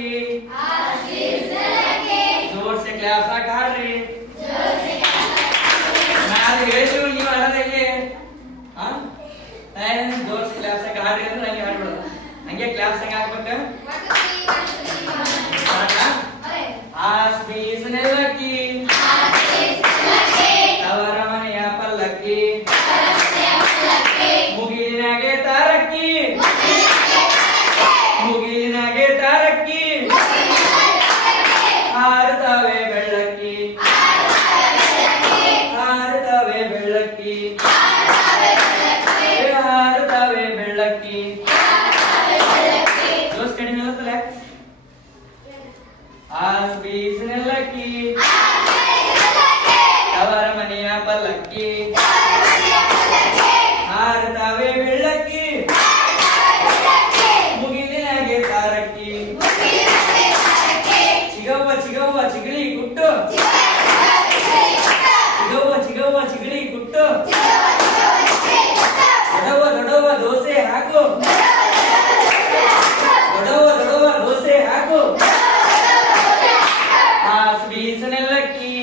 ನೆಲ್ಲಕ್ಕಿ जोर से क्लैप ಹಾಡ್ರಿ ನಾನು ಹೇಳ್ತೀನಿ ನೀವು ಹಾಡೋದಕ್ಕೆ जोर से क्लैप ಹಾಡ್ರಿ ಅಂದ್ರೆ ನಂಗೆ ಹಾಡ್ಬಿಡೋದು ಹಂಗೆ ಕ್ಲಾಪ್ ಸಂಗ ಹಾಕ್ಬೇಕು ಆಸ್ ಬೀಸ್ ನೆಲ್ಲಕ್ಕಿ ತವರ ಮನೆಯ ಪಲ್ಲಕ್ಕಿ ಮುಗಿಲಿನಾಗೆ ತಾರಕ್ಕಿ ಮುಗಿಲಿನಾಗೆ ತಾರಕ್ಕಿ ಹಾರುತ್ತವೆ ಬೆಳ್ಳಕ್ಕಿ ಹಾರುತ್ತವೆ ಬೆಳ್ಳಕ್ಕಿ ಹಾರುತ್ತವೆ ಬೆಳ್ಳಕ್ಕಿ ಜೋಸ್ ಕಡಿಮೆ ಇರುತ್ತಲ್ಲ ಆಸ್ ಬೀಸ್ ನೆಲ್ಲಕ್ಕಿ ತವರ ಮನೆಯ ಪಲ್ಲಕ್ಕಿ ಹಾರುತ್ತವೆ ಬೆಳ್ಳಕ್ಕಿ ಮುಗಿಲಿನಾಗೆ ತಾರಕ್ಕಿ ಚಿಗವ್ವ ಚಿಗವ್ವ ಚಿಗಳಿ ಗುಟ್ಟು ಚಿಗವ್ವ ಚಿಗವ್ವ ಚಿಗಳಿ ಗುಟ್ಟು ದೊಡವ ದೊಡವ ದೋಸೆ ಹಾಕು ದೊಡವ ದೊಡವ ದೋಸೆ ಹಾಕು ಆಸ್ ಬೀಸ್ ನೆಲ್ಲಕ್ಕಿ